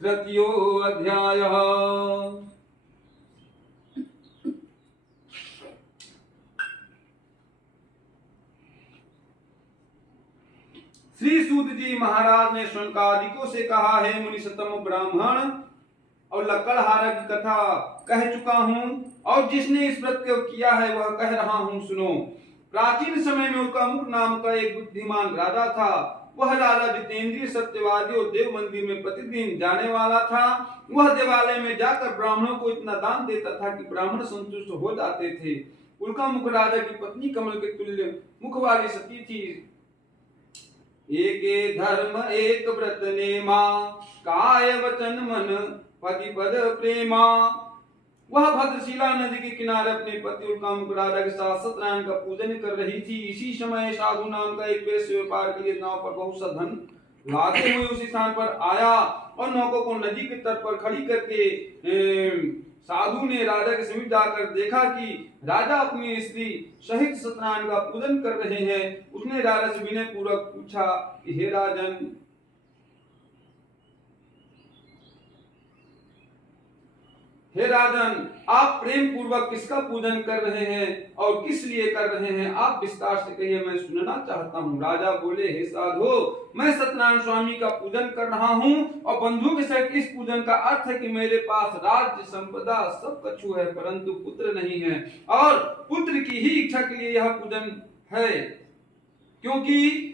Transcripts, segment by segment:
तृतीयो अध्यायः। श्री सूत जी महाराज ने शौनकादिकों से कहा, है मुनि सतम ब्राह्मण और लकड़हारा की कथा कह चुका हूँ, और जिसने इस व्रत को किया है वह कह रहा हूँ, सुनो। प्राचीन समय में उकामुक नाम का एक बुद्धिमान राजा था। वह राजा जितेंद्रिय, सत्यवादी और देव मंदिर में प्रतिदिन जाने वाला था। वह देवालय में जाकर ब्राह्मणों को इतना दान देता था कि ब्राह्मण संतुष्ट हो जाते थे। उल्कामुख राजा की पत्नी कमल के तुल्य मुख वाली सती थी। एक धर्म एक व्रत नेमा, काय वचन मन पति पद प्रेमा। वह भद्रशिला नदी के किनारे अपने पति उल्कामुख राजा के साथ सत्यनारायण का पूजन कर रही थी। इसी समय साधु नाम का एक वैश्य व्यापार के लिए नाव पर बहुत सा धन लाते हुए उस स्थान पर आया, और नौकों को नदी के तट पर खड़ी करके साधु ने राजा के समीप जाकर देखा कि राजा अपनी स्त्री सहित सत्यनारायण का पूजन कर रहे हैं। उसने राजा से विनय पूर्वक पूछा कि हे राजन, आप प्रेम पूर्वक किसका पूजन कर रहे हैं और किस लिए कर रहे हैं? आप विस्तार से कहिए, मैं सुनना चाहता हूँ। राजा बोले, हे साधु, मैं सत्यनारायण स्वामी का पूजन कर रहा हूँ, और बंधु के साथ इस पूजन का अर्थ है कि मेरे पास राज्य संपदा सब कछु है, परंतु पुत्र नहीं है, और पुत्र की ही इच्छा के लिए यह पूजन है। क्योंकि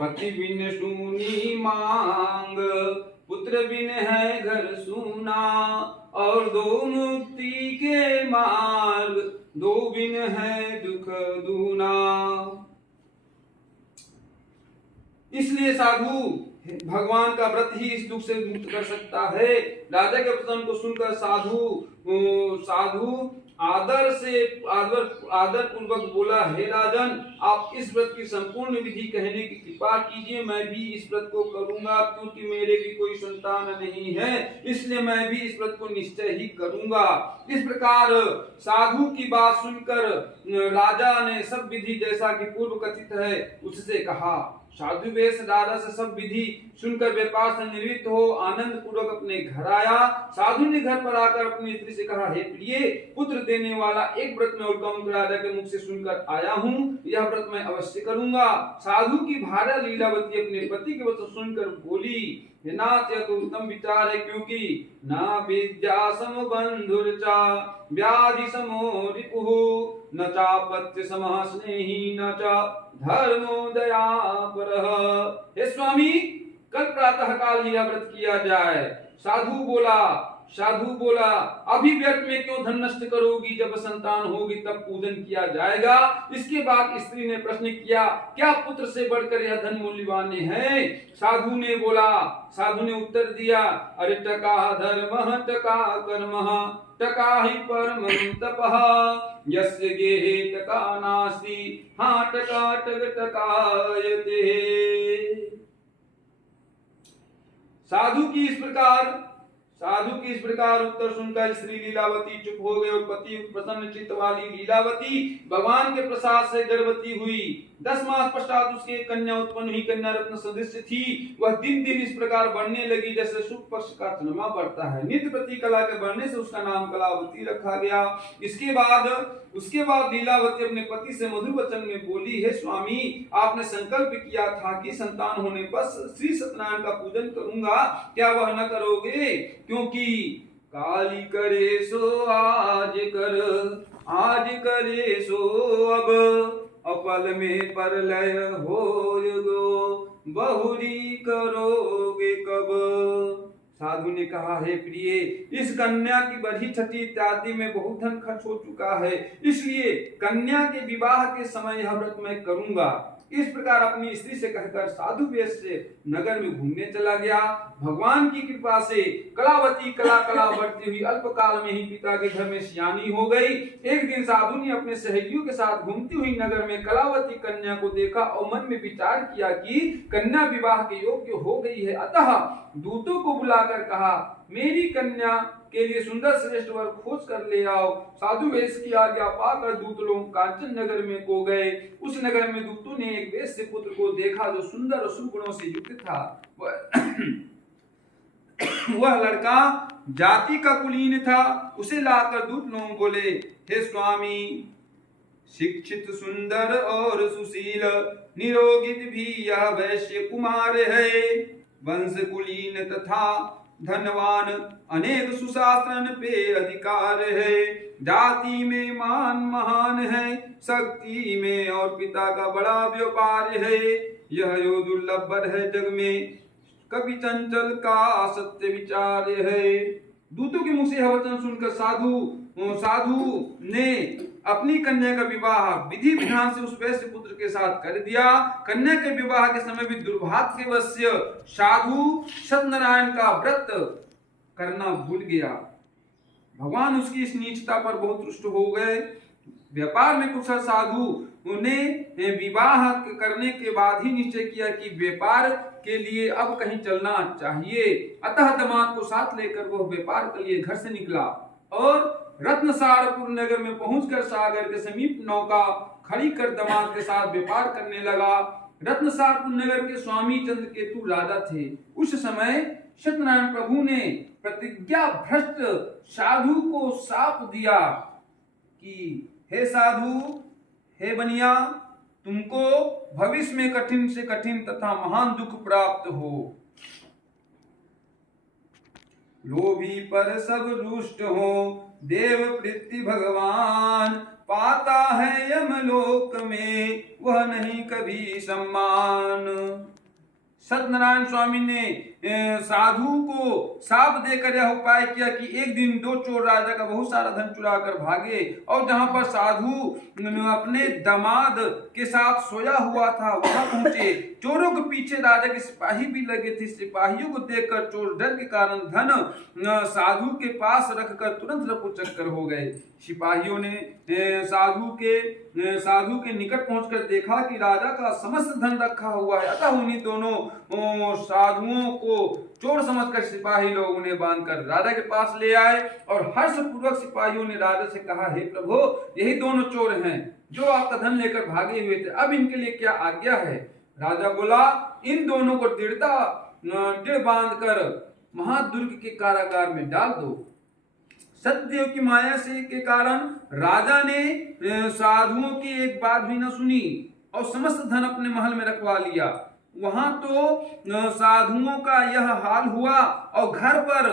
पति बिन सूनी मांग, पुत्र बिन है घर सूना, और दो मुक्ति के मार्ग, दो बिन है दुख दूना। इसलिए साधु, भगवान का व्रत ही इस दुख से मुक्त कर सकता है। राजा के वचन को सुनकर साधु आदर पूर्वक बोला, हे राजन, आप इस व्रत की संपूर्ण विधि कहने की कृपा कीजिए। मैं भी इस व्रत को करूंगा, क्योंकि मेरे भी कोई संतान नहीं है, इसलिए मैं भी इस व्रत को निश्चय ही करूंगा। इस प्रकार साधु की बात सुनकर राजा ने सब विधि जैसा कि पूर्व कथित है उससे कहा। साधु वेश राजा से सब विधि सुनकर व्यापार से निवृत्त हो आनंद पूर्वक अपने घर आया। साधु ने घर पर आकर अपनी स्त्री से कहा, हे प्रिय, पुत्र देने वाला एक व्रत में उल्कामुख राजा के मुख से सुनकर आया हूँ, यह व्रत मैं अवश्य करूंगा। साधु की भार्या लीलावती अपने पति के वचन सुनकर बोली, नाथ, यह तो उत्तम विचार है, क्योंकि ना विद्या सम बंधुर्चा व्याधि समो रिपुः, न चापत्य समः स्नेही, न च धर्मो दयापरः। हे स्वामी, कल प्रातः काल यह व्रत किया जाए। साधु बोला, अभी व्यर्थ में क्यों धन नष्ट करोगी? जब संतान होगी तब पूजन किया जाएगा। इसके बाद स्त्री ने प्रश्न किया, क्या पुत्र से बढ़कर यह धन मूल्यवान है? साधु ने उत्तर दिया, अरे टका धर्मः टका कर्मः टका ही परमं तपः, यस्य गेहे टका नास्ति, हाँ टका टक टकायते। साधु की इस प्रकार उत्तर सुनकर स्त्री लीलावती चुप हो गई, और पति प्रसन्न चित्त वाली लीलावती भगवान के प्रसाद से गर्भवती हुई। 10 मास पश्चात उसके कन्या उत्पन्न हुई। कन्या रत्न सदृश थी। वह दिन दिन इस प्रकार बढ़ने लगी जैसे शुक्ल पक्ष का चंद्रमा बढ़ता है। नित्य प्रति कला के बढ़ने से उसका नाम कलावती रखा गया। उसके बाद लीलावती अपने पति से मधुर वचन में बोली, हे स्वामी, आपने संकल्प किया था कि संतान होने पर श्री सत्यनारायण का पूजन करूंगा, क्या वह न करोगे? क्योंकि काली करे सो आज कर, आज करे सो अब, अपल में परलय होगो, बहुरी करोगे कब। साधु ने कहा, हे प्रिय, इस कन्या की बड़ी छठी इत्यादि में बहुत धन खर्च हो चुका है, इसलिए कन्या के विवाह के समय यह व्रत मैं करूंगा। इस प्रकार अपनी स्त्री से कहकर साधु वेश से नगर में घूमने चला गया। भगवान की कृपा से कलावती कला बढ़ती हुई अल्पकाल में ही पिता के घर में सियानी हो गई। एक दिन साधु ने अपने सहेलियों के साथ घूमती हुई नगर में कलावती कन्या को देखा और मन में विचार किया कि कन्या विवाह के योग्य हो गई है, अतः दूतों को बुलाकर कहा, मेरी कन्या के लिए सुंदर श्रेष्ठ वर खोज कर ले आओ। साधु वेश की आज्ञा पाकर दूत लोग कांचन नगर में को गए। उस नगर में दूतों ने एक वैश्य पुत्र को देखा जो सुंदर और सुगुणों से युक्त था। वह लड़का जाति का कुलीन था। उसे लाकर दूत लोग बोले, हे स्वामी, शिक्षित सुंदर और सुशील निरोगित भी यह वैश्य कुमार है। वंश कुलीन तथा धनवान, अनेक सुशासन पे अधिकार है। जाति में मान महान है, शक्ति में और पिता का बड़ा व्यापार है। यह यो दुर्लभ वर है जग में, कवि चंचल का सत्य विचार है। दूतों के मुंह से यह वचन सुनकर साधु ने अपनी कन्या का विवाह विधि विधान से उस वैश्य पुत्र के साथ कर दिया। कन्या के विवाह के समय भी दुर्भाग्यवश साधु सत्यनारायण का व्रत करना भूल गया। भगवान उसकी इस नीचता पर बहुत रुष्ट हो गए। व्यापार में कुशल साधु ने विवाह करने के बाद ही निश्चय किया कि व्यापार के लिए अब कहीं चलना चाहिए। अतः दामाद को साथ लेकर वह व्यापार के लिए घर से निकला और रत्नसारपुर नगर में पहुंचकर सागर के समीप नौका खड़ी कर दामाद के साथ व्यापार करने लगा। रत्नसारपुर नगर के स्वामी चंद्रकेतु राजा थे। उस समय सत्यनारायण प्रभु ने प्रतिज्ञा भ्रष्ट साधु को शाप दिया कि हे साधु, हे बनिया, तुमको भविष्य में कठिन से कठिन तथा महान दुख प्राप्त हो। लोभी पर सब रुष्ट हो, देव प्रीति भगवान, पाता है यमलोक में वह नहीं कभी सम्मान। सत्यनारायण स्वामी ने साधु को शाप देकर यह उपाय किया कि एक दिन दो चोर राजा का बहुत सारा धन चुरा कर भागे और जहां पर साधु अपने दामाद के साथ सोया हुआ था वहां पहुंचे। चोरों के पीछे राजा के सिपाही भी लगे थे। सिपाहियों को देखकर चोर डर के कारण धन साधु के पास रखकर तुरंत रफू चक्कर हो गए। सिपाहियों ने साधु के निकट पहुंचकर देखा कि राजा का समस्त धन रखा हुआ है। अतः उन्हीं दोनों साधुओं को चोर समझकर सिपाही लोग उन्हें बांधकर राजा के पास ले आए और हर्षपूर्वक सिपाहियों ने राजा से कहा, हे प्रभु, यही दोनों चोर हैं जो आपका धन लेकर भागे हुए थे। अब इनके लिए क्या आज्ञा है? राजा बोला, इन दोनों को दृढ़ बांधकर महादुर्ग के कारागार में डाल दो। सत्यदेव की माया से के कारण राजा ने साधुओं की एक बात भी न सुनी और समस्त धन अपने महल में रखवा लिया। वहां तो साधुओं का यह हाल हुआ और घर पर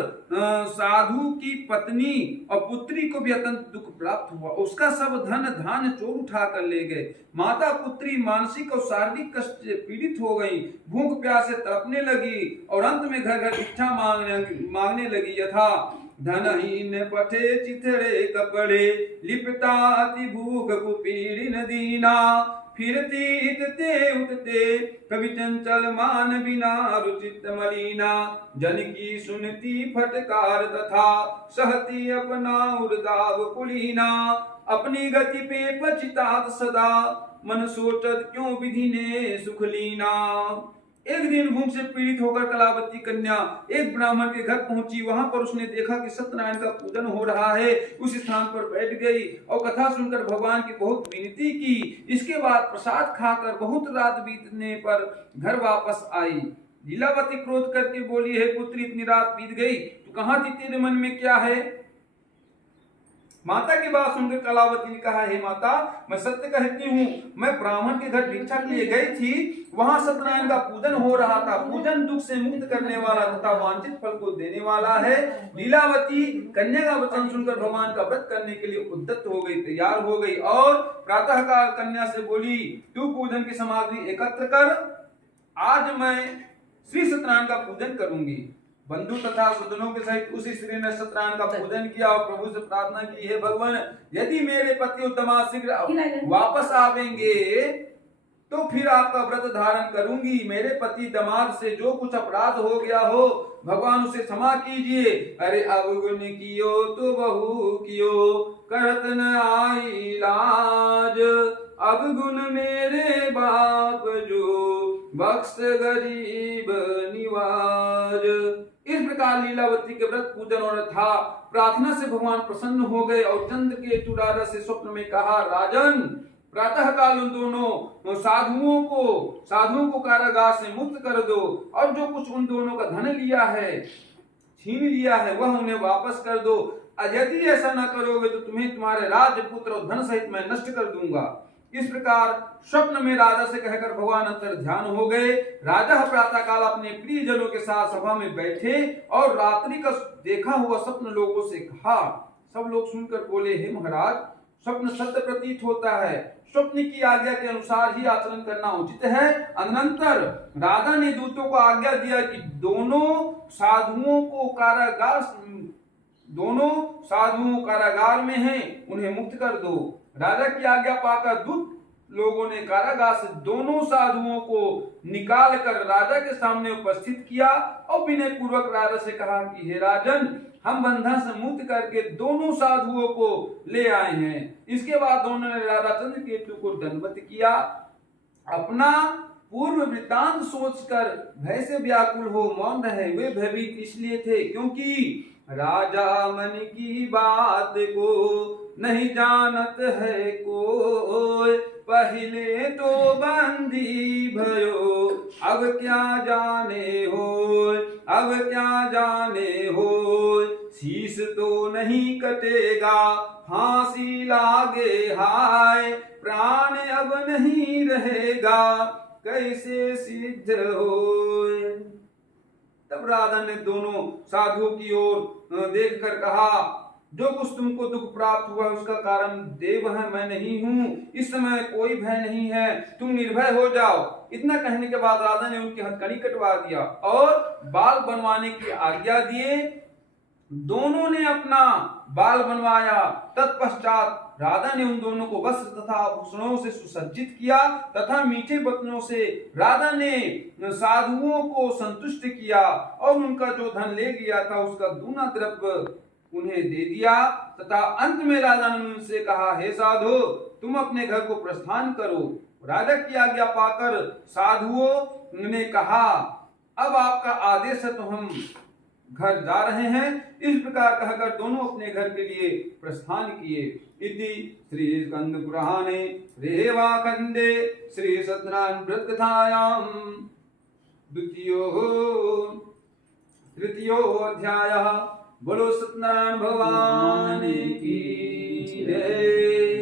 साधु की पत्नी और पुत्री को भी अत्यंत दुख प्राप्त हुआ। उसका सब धन धान्य चोर उठा कर ले गए। माता पुत्री मानसिक और शारीरिक कष्ट से पीड़ित हो गई, भूख प्यास से तड़पने लगी और अंत में घर घर भिक्षा मांगने लगी। यथा धनहीन पठे चिथड़े कपड़े, लिपता अति भूख कुपीड़िन दीना, फिरती इतते उतते कवि चंचल मान बिना रुचित मलिना, जन की सुनती फटकार तथा सहती अपना उर्दाव कुलीना, अपनी गति पे पछतात सदा मन सोचत क्यों विधि ने सुख लीना। एक दिन भूख से पीड़ित होकर कलावती कन्या एक ब्राह्मण के घर पहुंची। वहां पर उसने देखा कि सत्यनारायण का पूजन हो रहा है। उस स्थान पर बैठ गई और कथा सुनकर भगवान की बहुत विनती की। इसके बाद प्रसाद खाकर बहुत रात बीतने पर घर वापस आई। लीलावती क्रोध करके बोली, हे पुत्री, इतनी रात बीत गई, तू कहाँ थी? तेरे मन में क्या है? माता की बात सुनकर कलावती ने कहा, हे माता, मैं सत्य कहती हूँ, मैं ब्राह्मण के घर भिक्षा के लिए गई थी। वहां सत्यनारायण का पूजन हो रहा था। पूजन दुख से मुक्त करने वाला तथा वांछित फल को देने वाला है। लीलावती कन्या का वचन सुनकर भगवान का व्रत करने के लिए उद्यत हो गई, तैयार हो गई और प्रातःकाल कन्या से बोली, तू पूजन की सामग्री एकत्र कर, आज मैं श्री सत्यनारायण का पूजन करूंगी। बंधु तथा सुजनों के सहित उस स्त्री ने सत्यनारायण का पूजन किया और प्रभु से प्रार्थना की, हे भगवान, यदि मेरे पति और दामाद शीघ्र वापस आवेंगे तो फिर आपका व्रत धारण करूंगी। मेरे पति दामाद से जो कुछ अपराध हो गया हो, भगवान उसे क्षमा कीजिए। अरे अवगुण कियो तो बहु कियो, करत न आई लाज, अवगुण मेरे बाप जो, बख्श गरीब निवाज। इस प्रकार लीलावती के व्रत पूजन और था प्रार्थना से भगवान प्रसन्न हो गए और चंद्रकेतु राजा से स्वप्न में कहा, राजन, प्रातः काल उन दोनों साधुओं को कारागार से मुक्त कर दो और जो कुछ उन दोनों का धन लिया है छीन लिया है वह उन्हें वापस कर दो। यदि ऐसा न करोगे तो तुम्हें तुम्हारे राज्य, पुत्र और धन सहित मैं नष्ट कर दूंगा। इस प्रकार स्वप्न में राजा से कहकर भगवान अंतर ध्यान हो गए। राजा प्रातः काल अपने प्रिय जनों के साथ सभा में बैठे और रात्रि का देखा हुआ स्वप्न लोगों से कहा। सब लोग सुनकर बोले, हे महाराज, स्वप्न सत्य प्रतीत होता है, स्वप्न की आज्ञा के अनुसार ही आचरण करना उचित है। अनंतर राजा ने दूतों को आज्ञा दिया कि दोनों साधुओं कारागार में हैं, उन्हें मुक्त कर दो। राजा की आज्ञा पाकर दूत लोगों ने कारागार से दोनों साधुओं को निकाल कर राजा के सामने उपस्थित किया और विनय पूर्वक राजा से कहा कि हे राजन, हम बंधन से मुक्त करके दोनों साधुओं को ले आए हैं। इसके बाद दोनों ने राजा चंद्रकेतु को दंडवत किया। अपना पूर्व वृत्तांत सोचकर भय से व्याकुल हो मौन रहे। वे भयभीत इसलिए थे क्योंकि राजा मन की बात को नहीं जानत है कोई, पहले तो बंदी भयो अब क्या जाने हो, शीश तो नहीं कटेगा फांसी लागे हाय, प्राण अब नहीं रहेगा कैसे सिद्ध होए। तब राजा ने दोनों साधुओं की ओर देखकर कहा, जो कुछ तुमको दुख प्राप्त हुआ उसका कारण देव है, मैं नहीं हूं। इस समय कोई भय नहीं है, तुम निर्भय हो जाओ। इतना कहने के बाद राजा ने उनकी हथकड़ी कटवा दिया और बाल बनवाने की आज्ञा दिए। दोनों ने अपना बाल बनवाया। तत्पश्चात राजा ने उन दोनों को वस्त्र तथा आभूषणों से सुसज्जित किया तथा मीठे वचनों से राजा ने साधुओं को संतुष्ट किया और उनका जो धन ले लिया था उसका दूना द्रव्य उन्हें दे दिया। तथा अंत में राजा ने उनसे कहा, हे साधु, तुम अपने घर को प्रस्थान करो। राजा की आज्ञा पाकर साधुओं ने कहा, अब आपका आदेश है तो हम घर जा रहे हैं। इस प्रकार कहकर दोनों अपने घर के लिए प्रस्थान किए। इति श्री स्कंद पुराणे रेवा खंडे श्री सत्यनारायण व्रत कथायाम तृतीयो अध्यायः। बोलो सत्यनारायण भगवान की जय।